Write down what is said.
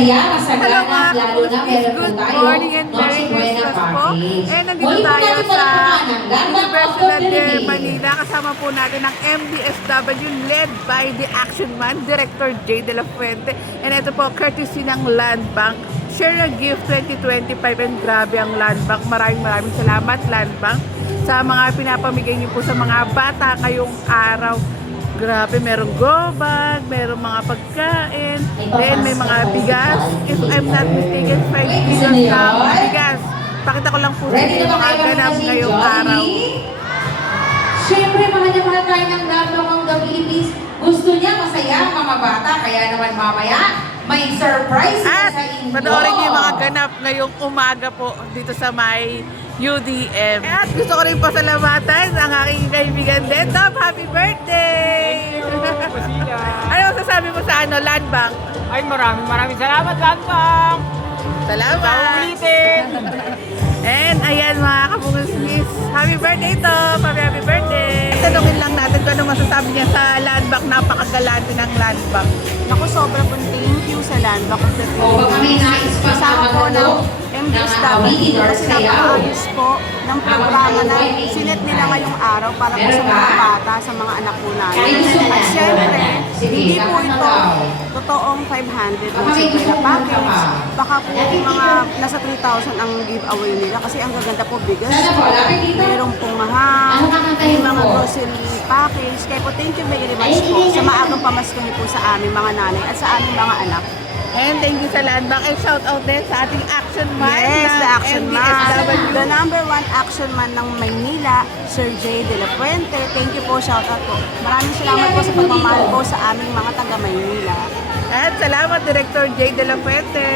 Hello mga kapulis, good morning and Merry Christmas po. Nandito tayo sa Universidad de Manila. Kasama po natin ang MDSW led by the Action Man, Director J. De La Fuente. And ito po, courtesy ng Land Bank. Share a Gift 2025 and grabe ang Land Bank. Maraming salamat Land Bank sa mga pinapamigay niyo po sa mga bata ngayong araw. Grabe, merong go bag, merong mga pagkain, then may mga bigas. If I'm not mistaken, 5 kilos ng bigas. Pakita ko lang po sa inyo yung mga ganap ngayong araw. Siyempre, mahal tayo ng love ng mga Philippines. Gusto niya masaya ang mga bata, kaya naman mamaya may surprise At sa inyo. panoorin niyo yung mga ganap ngayong umaga po dito sa may UDM. At gusto ko rin po salamatan ang aking kaibigan din. Top, happy birthday! Ano masasabi mo sa Land Bank? Ay, maraming salamat, Land Bank! Salamat! Sa ulitin! And ayan mga kabungisnis, happy birthday to! Happy birthday! Tanungin lang natin kung ano masasabi niya sa Land Bank. Napakagalante ng Land Bank. Naku, sobra po thank you sa Land Bank of the O baka may nais pa Kasama po ng MDSW kasi napakaayos po ng programa na sinet nila ngayong araw para po sa mga bata, sa mga anak po namin. At syempre, hindi po ito totoong 500 ang simple na package. Baka po mga nasa 3,000 ang giveaway nila kasi ang gaganda po bigas. Meron pong mahal, may mga grocery package. Kaya po thank you very much po sa maagang pamaskahin po sa aming mga nanay at sa aming mga anak. And thank you sa Land Bank. And shout out din sa ating Action Man. Yes, ng the Action Man. MDSW. The #1 Action Man ng Maynila, Sir J. De La Fuente. Thank you po, shout out po. Maraming salamat po sa pagmamahal po sa aming mga taga Maynila. At salamat Director J. De La Fuente.